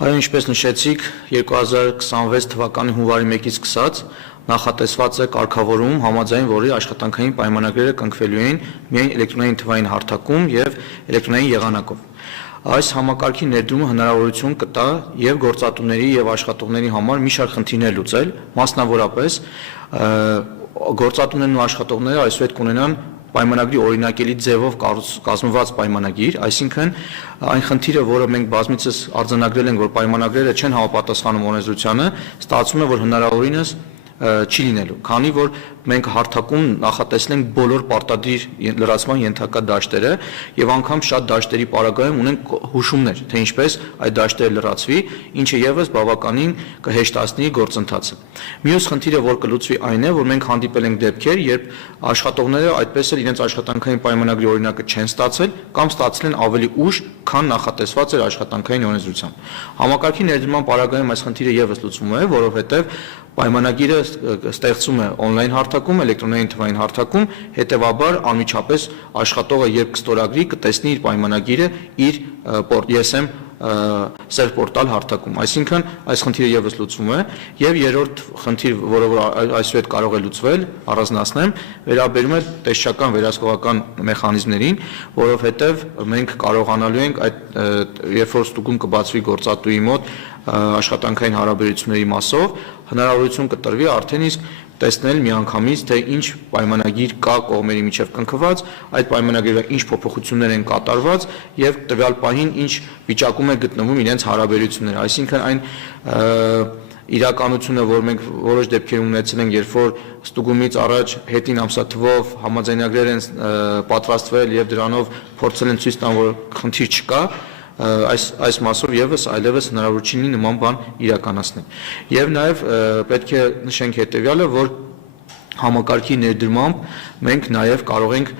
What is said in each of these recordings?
Այո, ինչպես նշեցիք, 2026 թվականի հունվարի 1-ից սկսած նախատեսված է կարգավորում, համաձայն որի աշխատանքային պայմանագրերը կնքվելու են միայն էլեկտրոնային թվային հարթակում եւ էլեկտրոնային եղանակով։ Այս համակարգի ներդրումը հնարավորություն կտա եւ գործատուների եւ աշխատողների համար մի շարք խնդիրներ լուծել, մասնավորապես գործատուներն ու աշխատողները այսուհետ կունենան պայմանագրի օրինակելի ձևով կազմված պայմանագիր, այսինքն այն խնդիրը, որը մենք բազմիցս արձանագրել ենք, որ պայմանագրերը չեն համապատասխանում օրենսդրությանը, ստացվում է, որ հնարավորինս չի լինելու, քանի որ մենք հարթակում նախատեսնենք բոլոր պարտադիր լրացման ենթակա դաշտերը եւ անգամ շատ դաշտերի պարագայում ունենք հուշումներ, թե ինչպես այդ դաշտերը լրացվի, ինչը եւս բավականին կհեշտացնի գործընթացը։ Մյուս խնդիրը, որ կլուծվի, այն է, որ մենք հանդիպել ենք դեպքեր, երբ աշխատողները այդպես էլ իրենց աշխատանքային պայմանագրի օրինակը չեն ստացել կամ ստացել են ավելի ուշ, քան նախատեսված էր աշխատանքային օրենսդրությամբ։ Համակարգի ներդրման պարագայում այս խնդիրը եւս լուծվում է, որովհետեւ պայմանագիրը ստեղծում է on-line հարթակում, էլեկտրոնային թվային հարթակում, հետևաբար անմիջապես աշխատողը երբ կստորագրի, կտեսնի իր պայմանագիրը իր ESM սերպորտալ հարթակում, այսինքն այս խնդիրը եւս լուծվում է եւ երրորդ խնդիր, որը այսուհետ կարող է լուծվել, առանձնացնեմ, վերաբերում է տեսչական վերահսկողական մեխանիզմներին, որովհետեւ մենք կարողանալու ենք այդ երբ որ ստուգում կբացվի գործատուի մոտ աշխատանքային հարաբերությունների մասով, հնարավորություն կտրվի արդեն իսկ տեսնել միանգամից, թե ինչ պայմանագիր կա կողմերի միջև կնքված, այդ պայմանագրերը ինչ փոփոխություններ են կատարված եւ տվյալ պահին ինչ վիճակում է գտնվում իրենց հարաբերությունները, այսինքն այն իրականությունը, որ մենք որոշ դեպքերում ունեցել ենք, երբ որ ստուգումից առաջ հետին ամսաթվով համաձայնագրեր են պատրաստվել եւ դրանով փորձել են ցույց տան, որ խնդիր չկա, այս մասով եւս այլևս հնարավոր չի լինի նման բան իրականացնել։ Եվ նաեւ պետք է նշենք հետեւյալը, որ համակարգի ներդրմամբ մենք նաեւ կարող ենք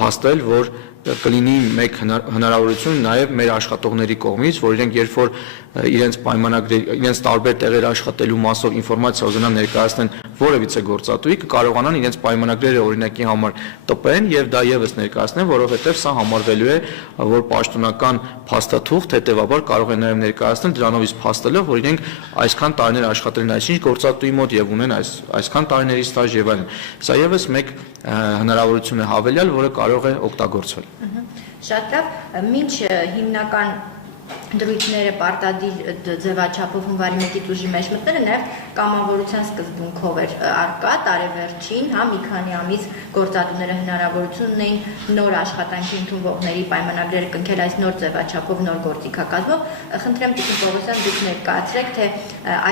փաստել, որ կլինի մեկ հնարավորություն նաև մեր աշխատողների կողմից, որ իրենք երբ որ իրենց պայմանագրեր, իրենց տարբեր տեղեր աշխատելու մասով ինֆորմացիա ուզենան ներկայացնեն որևիցե գործատուի, կկարողանան իրենց պայմանագրերը օրինակի համար տպեն եւ դա եւս ներկայացնեն, որովհետեւ սա համարվելու է որ պաշտոնական փաստաթուղթ, հետեւաբար կարող են նաեւ ներկայացնել դրանով իսկ փաստելով, որ իրենք այսքան տարիներ աշխատել են այսինչ գործատուի մոտ եւ ունեն այսքան տարիների ստաժ եւ այլն։ Սա եւս մեկ հնարավորություն է հավելյալ, որը կարող է օգտագործվել։ Շատ լավ, մինչ հիմնական դրույթները պարտադիր ձևաչափով հունվարի 1-ից ուժի մեջ մտնելը նաև կամավորության սկզբունքով էր արկա, տարեվերջին, մի քանի ամիս գործատուները հնարավորություն ունեին նոր աշխատանքի ընդունվողների պայմանագրերը կնքել այս նոր ձևաչափով, նոր գործիքակազմով։ Խնդրեմ Տիկին Պողոսյան, դուք ներկայացրեք, թե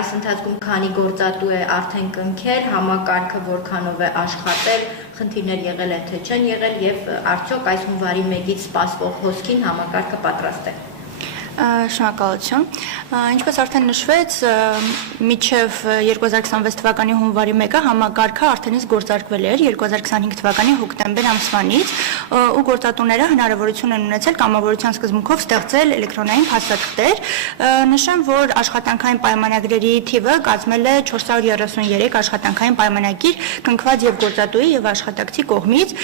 այս ընթացքում քանի գործատու է արդեն կնքել, համակարգը որքանով է աշխատել, խնդիրներ եղել են թե չեն եղել եւ արդյոք այս հունվարի 1-ից սպասվող հոսքին համակարգը պատրաստ է։ Շնորհակալություն։ Ինչպես արդեն նշվեց, մինչև 2026 թվականի հունվարի 1-ը համակարգը արդեն իսկ գործարկվել էր 2025 թվականի հոկտեմբեր ամսվանից ու գործատուները հնարավորություն են ունեցել կամավորության սկզբունքով ստեղծել էլեկտրոնային փաստաթղթեր։ Նշեմ, որ աշխատանքային պայմանագրերի թիվը կազմել է 433 աշխատանքային պայմանագիր կնքված եւ գործատուի եւ աշխատակցի կողմից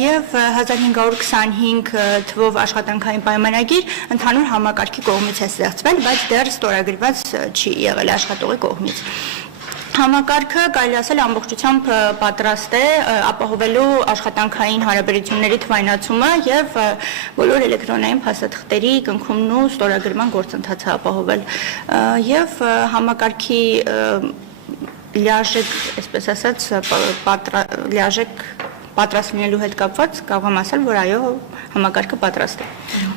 եւ 1525 թվով աշխատանքային պայմանագիր ընդհանուր համակարգի կողմից է ստեղծվել, բայց դեռ ստորագրված չի եղել աշխատողի կողմից։ Համակարգը կարելի ասել ամբողջությամբ պատրաստ է ապահովելու աշխատանքային հարաբերությունների թվայնացումը եւ բոլոր էլեկտրոնային փաստաթղթերի կնքումն ու ստորագրման գործընթացը ապահովել եւ համակարգի լիարժեք, այսպես ասած, լիարժեք պատրաստ լինելու հետ կապված կարող եմ ասել, որ այո, համակարգը պատրաստ է։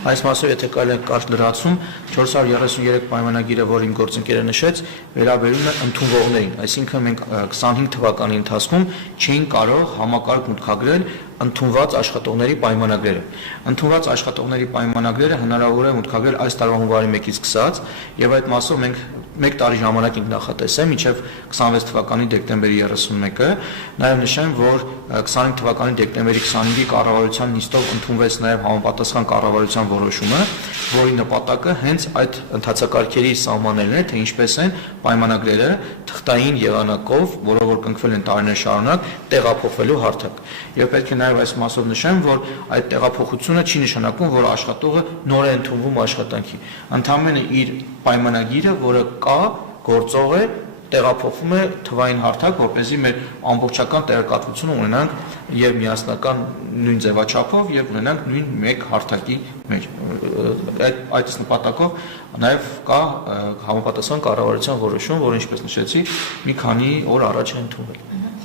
Այս մասով եթե կարելի է կարճ լրացում, 433 պայմանագիրը, որին գործընկերը նշեց, վերաբերում է ընդունվողներին, այսինքն մենք 25 թվականի ընթացքում չէինք կարող համակարգ մուտքագրել ընդունված աշխատողների պայմանագրերը։ Ընդունված աշխատողների պայմանագրերը հնարավոր է մուտքագրել այս տարվա հունվարի 1-ից սկսած եւ այդ մասով մենք 1 տարի ժամանակ ենք նախատեսել մինչև 26 թվականի դեկտեմբերի 31-ը։ Նաեւ նշեմ, որ 25 թվականի դեկտեմբերի 25-ի կառավարության նիստով ընդունվեց նաեւ համապատասխան կառավարության որոշումը, որի նպատակը հենց այդ ընթացակարգերի սահմանելն է, թե ինչպես են պայմանագրերը թղթային եղանակով, որը որ կնքվել են տարիներ շարունակ, տեղափոխվելու հարթակ։ Եվ պետք է նաեւ այս մասով նշեմ, որ այդ տեղափոխությունը չի նշանակում, որ աշխատողը նոր է ընդունվում աշխատանքի։ Ընդհանրապես իր պայմանագիրը, որը կա, գործող է, տեղափոխվում է թվային հարթակ, որպեսզի մեր ամբողջական տեղեկատվությունը ունենանք եւ միասնական նույն ձևաչափով եւ ունենանք նույն մեկ հարթակի մեջ։ Այդ նպատակով նաեւ կա համապատասխան կառավարության որոշում, որը ինչպես նշեցի, մի քանի օր առաջ է ընդունվել։